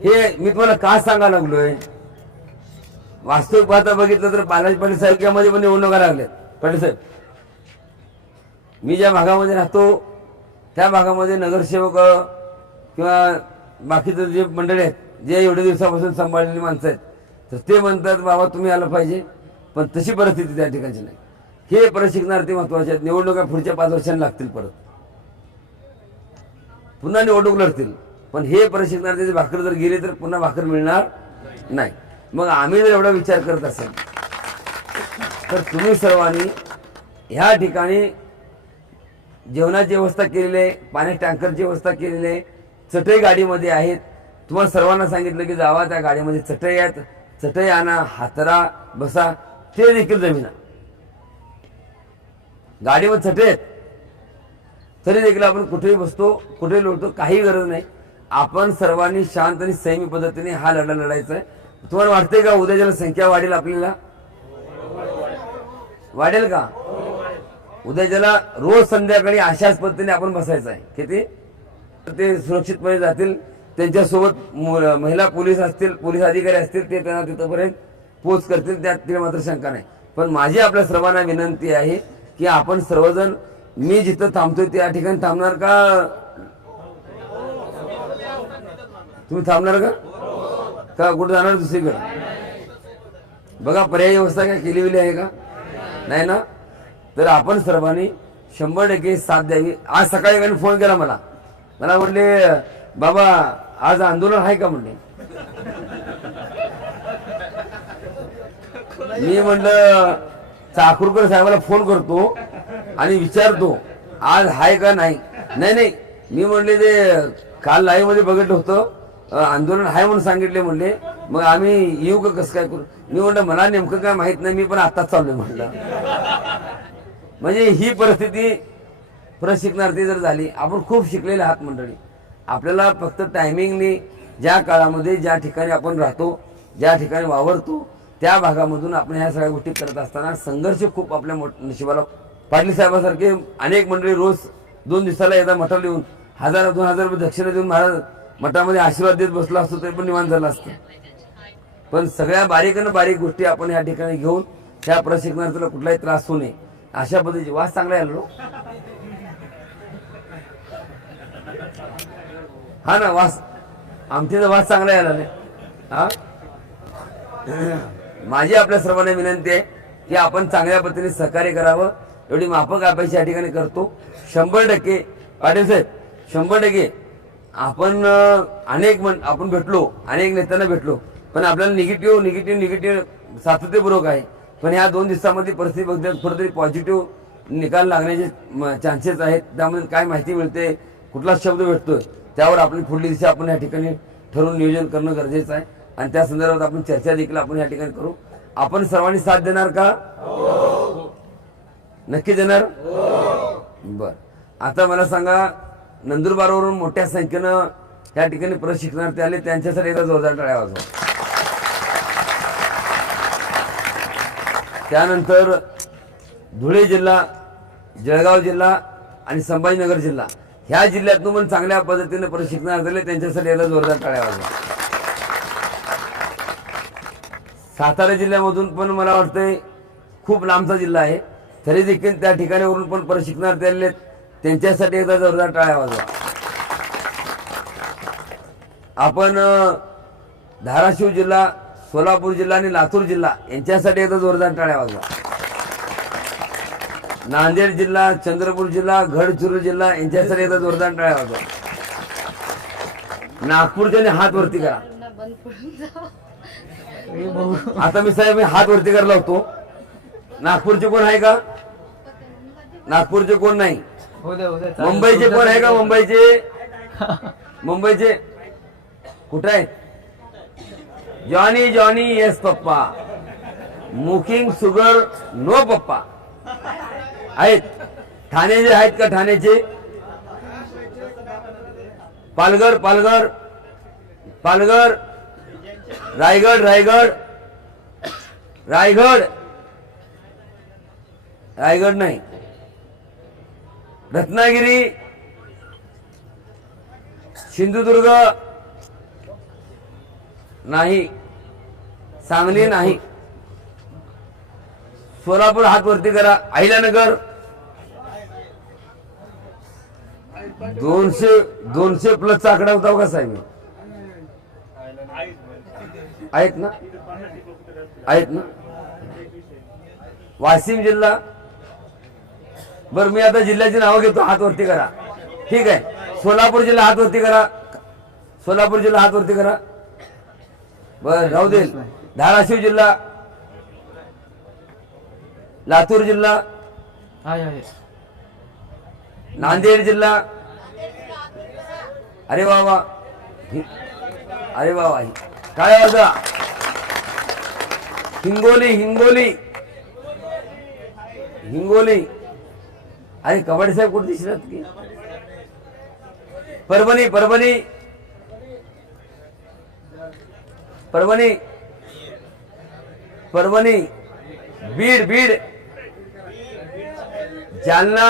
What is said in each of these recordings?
हे मी तुम्हाला का सांगायला लागलोय? वास्तविक पाहता बघितलं तर बालाजी पाटील साहेब पण निवडणुका लागल्यात पाटील साहेब मी ज्या भागामध्ये राहतो त्या भागामध्ये नगरसेवक किंवा बाकीचं जे मंडळी आहेत जे एवढ्या दिवसापासून सांभाळलेली माणसं आहेत तर ते म्हणतात बाबा तुम्ही आलं पाहिजे. पण तशी परिस्थिती त्या ठिकाणची नाही. हे परत महत्त्वाचे आहेत. निवडणुका पुढच्या पाच वर्षांनी लागतील परत. पुन्हा निवडणूक लढतील. पण हे परत भाकर जर गेले तर पुन्हा भाकर मिळणार नाही. मग आम्ही जर एवढा विचार करत असेल तर तुम्ही सर्वांनी ह्या ठिकाणी जेवणाची व्यवस्था केलेली आहे पाणी टँकरची व्यवस्था केलेली आहे चटई गाडीमध्ये आहेत. तुम्हाला सर्वांना सांगितलं की जावा त्या गाडीमध्ये चटई आहेत. चटई आणा हातरा बसा ते देखील जमीन गाडीमध्ये चटई आहेत. तरी देखील आपण कुठेही बसतो कुठेही लोटतो काही गरज नाही. आपण सर्वांनी शांत आणि संयमी पद्धतीने हा लढा लढायचा आहे तुम्हाला वाटतंय का उद्या ज्याला संख्या वाढेल आपल्याला? वाढेल का? उद्या ज्याला रोज संध्याकाळी अशाच पद्धतीने आपण बसायचं आहे किती ते सुरक्षितपणे जातील. त्यांच्यासोबत महिला पोलीस असतील पोलीस अधिकारी असतील ते त्यांना तिथपर्यंत पोच करतील त्यात तिला मात्र शंका नाही. पण माझी आपल्या सर्वांना विनंती आहे की आपण सर्वजण मी जिथं थांबतोय त्या ठिकाणी थांबणार का? तुम्ही थांबणार का? का कुठं जाणार दुसरीकडे? बघा पर्यायी व्यवस्था काय केली गेली आहे का? नाही ना? तर आपण सर्वांनी शंभर टक्के साथ द्यावी. आज सकाळी एकाने फोन केला मला. मला म्हटले बाबा आज आंदोलन आहे का? म्हणले मी म्हणलं चाकूरकर साहेबाला फोन करतो आणि विचारतो आज आहे का नाही? नाही नाही. मी म्हणले ते काल लाईव्हमध्ये बघितलं होतं. आंदोलन आहे म्हणून सांगितले म्हणले. मग आम्ही येऊ का कसं काय करू? मी म्हणलं मला नेमकं काय माहीत नाही मी पण आताच चाललोय म्हणलं. म्हणजे ही परिस्थिती प्रशिक्षणार्थी जर झाली आपण खूप शिकलेले आहात मंडळी. आपल्याला फक्त टायमिंगने ज्या काळामध्ये ज्या ठिकाणी आपण राहतो ज्या ठिकाणी वावरतो त्या भागामधून आपण ह्या सगळ्या गोष्टी करत असताना संघर्ष खूप आपल्या मोठ- नशिबाला पाटील साहेबासारखे अनेक मंडळी रोज दोन दिवसाला एकदा मठाला येऊन हजार दोन हजार रुपये दक्षिणा देऊन महाराज मठामध्ये आशीर्वाद देत बसला असतो तरी पण निवांत झालं असतं. पण सगळ्या बारीकनं बारीक गोष्टी आपण या ठिकाणी घेऊन त्या प्रशिक्षणार्थीला कुठलाही त्रास होऊ नये. अशा पद्धतीची वास चांगला आहे हा ना वास. आमटीचा वास चांगला यायला नाही हा? माझी आपल्या सर्वांना विनंती आहे की आपण चांगल्या पद्धतीने सहकार्य करावं. एवढी माफक अपेक्षा या ठिकाणी करतो. शंभर टक्के पाटील साहेब शंभर टक्के. आपण अनेक म्हण आपण भेटलो अनेक नेत्यांना भेटलो पण आपल्याला निगेटिव्ह निगेटिव्ह निगेटिव्ह सातत्यपूर्वक आहे. पण ह्या दोन दिवसामध्ये परिस्थिती बघता थोडं पॉझिटिव्ह निकाल लागण्याचे चान्सेस आहेत. त्यामध्ये काय माहिती मिळते कुठला शब्द भेटतोय त्यावर आपण पुढली दिशा आपण या ठिकाणी ठरवून नियोजन करणं गरजेचं आहे. आणि त्या संदर्भात आपण चर्चा देखील आपण या ठिकाणी करू. आपण सर्वांनी साथ देणार का? नक्की देणार? बर. आता मला सांगा नंदुरबारवरून मोठ्या संख्येनं या ठिकाणी प्रशिक्षणार्थी आले. त्यांच्यासाठी एकदा जोरदार टाळ्या वाजवा. त्यानंतर धुळे जिल्हा जळगाव जिल्हा आणि संभाजीनगर जिल्हा ह्या जिल्ह्यातून पण चांगल्या पद्धतीने प्रशिक्षणार्थी आले. त्यांच्यासाठी एकदा जोरदार टाळ्या वाजवा. सातारा जिल्ह्यामधून पण मला वाटतंय खूप लांबचा जिल्हा आहे. तरी देखील त्या ठिकाणीवरून पण प्रशिक्षणार्थी आलेले आहेत. त्यांच्यासाठी एकदा जोरदार टाळ्या वाजवा. आपण धाराशिव जिल्हा सोलापूर जिल्हा आणि लातूर जिल्हा यांच्यासाठी एकदा जोरदार टाळ्या वाजवा. नांदेड जिल्हा चंद्रपूर जिल्हा गडचिरोली जिल्हा यांच्यासाठी एकदा जोरदार टाळ्या वाजवा. नागपूरच्या हात वरती करा. आता मी साहेब मी हात वरती करायला होतो. नागपूरचे कोण आहे का? नागपूरचे कोण नाही? हो हो. मुंबईचे कोण आहे का मुंबईचे? मुंबईचे. कुठे आहेत Johnny Johnny yes papa. मुकिंग sugar no पप्पा. आहेत. ठाण्याचे आहेत का ठाण्याचे पालघर पालघर. पालघर. रायगड रायगड. रायगड. रायगड नाही. रत्नागिरी सिंधुदुर्ग नाही सांगली नाही. सोलापूर हात वरती करा. अहिल्यानगर. दोनशे दोनशे प्लसचा आकडा होता का साहेब. आहेत ना? आहेत ना? वाशिम जिल्हा. बरं मी आता जिल्ह्याची नावं घेतो. हात वरती करा. ठीक आहे. सोलापूर जिल्हा हात वरती करा. सोलापूर जिल्हा हात वरती करा. बर राहू दे. धाराशिव जिल्हा. लातूर जिल्हा. नांदेड जिल्हा. अरे वा वा. हि- अरे वा वा. काय होता हिंगोली हिंगोली. हिंगोली. अरे कबड्डी साहेब कुठे दिसलात की? परभणी परभणी. परभणी. परभणी. बीड बीड. जालना.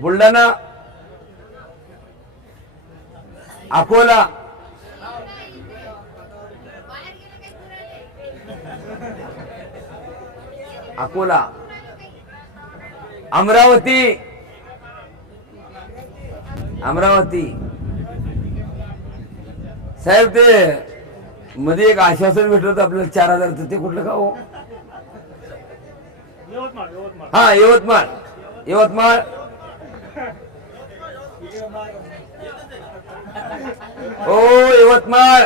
बुलढाणा. अकोला. अकोला. अमरावती. अमरावती. साहेब ते मध्ये एक आश्वासन भेटलं होतं आपल्याला चार हजारचं ते कुठलं का हो हा यवतमाळ. यवतमाळ. ओ यवतमाळ.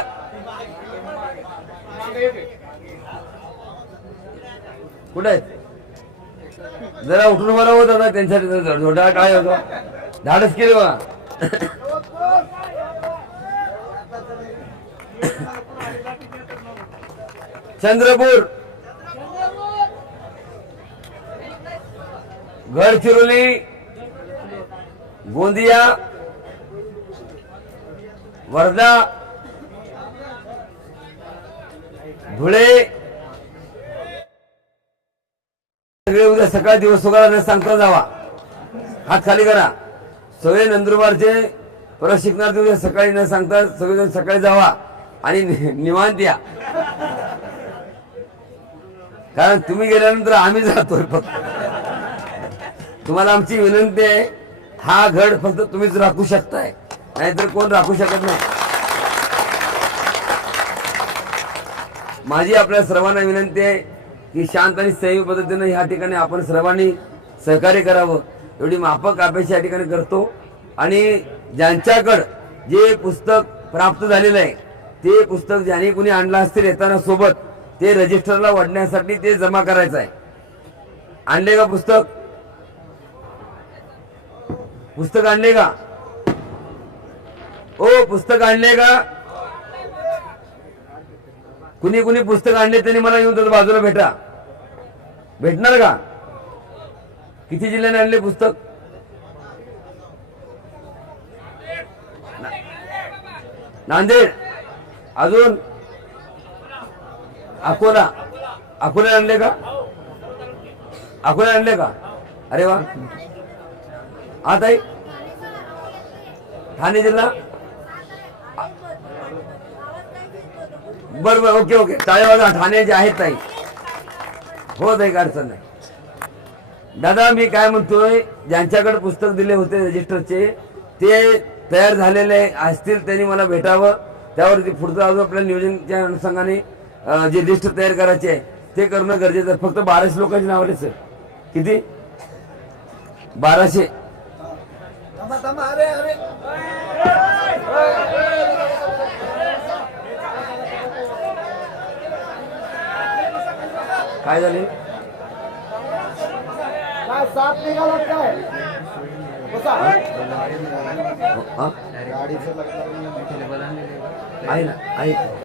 कुठे आहेत जरा उठून बरं होत होता त्यांच्यासाठी झोटा काय होतो. धाडस केली बघा चंद्रपूर. गडचिरोली गोंदिया. वर्धा. धुळे. सगळे उद्या सकाळी दिवस सुगाला सांगता जावा. हात खाली करा. सगळे नंदुरबारचे प्रशिक्षणार्थी उद्या सकाळी न सांगता सगळेजण सकाळी जावा आणि निवांत या. कारण तुम्ही गेल्यानंतर आम्ही जातोय फक्त. तुम्हाला आमची विनंती आहे हा घड फक्त तुम्हीच राखू शकताय. नाहीतर कोण राखू शकत नाही? माझी आपल्या सर्वांना विनंती आहे की शांत आणि संयमी पद्धतीने ह्या ठिकाणी आपण सर्वांनी सहकार्य करावं. एवढी माफक अपेक्षा या ठिकाणी करतो. आणि ज्यांच्याकडं जे पुस्तक प्राप्त झालेलं आहे ते पुस्तक ज्याने कुणी आणलं असतील येताना सोबत ते रजिस्टरला वाढण्यासाठी ते जमा करायचं आहे. आणले का पुस्तक? पुस्तक आणले का? ओ पुस्तक आणले का? कुणी कुणी पुस्तक आणले त्यांनी मला येऊन त्याच्या बाजूला भेटा. भेटणार का? किती जिल्ह्याने आणले पुस्तक? नांदेड. अजून? अकोला. अकोला आणले का? अकोला आणले का? अरे वा. हा ताई. ठाणे जिल्हा? बर बर ओके ओके. टाळ्या वाजा ठाणे जे आहेत ताई. हो ताई काय अडचण नाही. दादा मी काय म्हणतोय ज्यांच्याकडे पुस्तक दिले होते रजिस्टरचे ते तयार झालेले असतील त्यांनी मला भेटावं. त्यावरती पुढचं अजून आपल्या नियोजनच्या अनुषंगाने जे लिस्ट तयार करायची आहे ते करणं गरजेचं आहे. फक्त बाराशे लोकांची नाव आले सर किती? बाराशे. काय झाले? निघाला काय? हा? लग्न आहे ना आहे.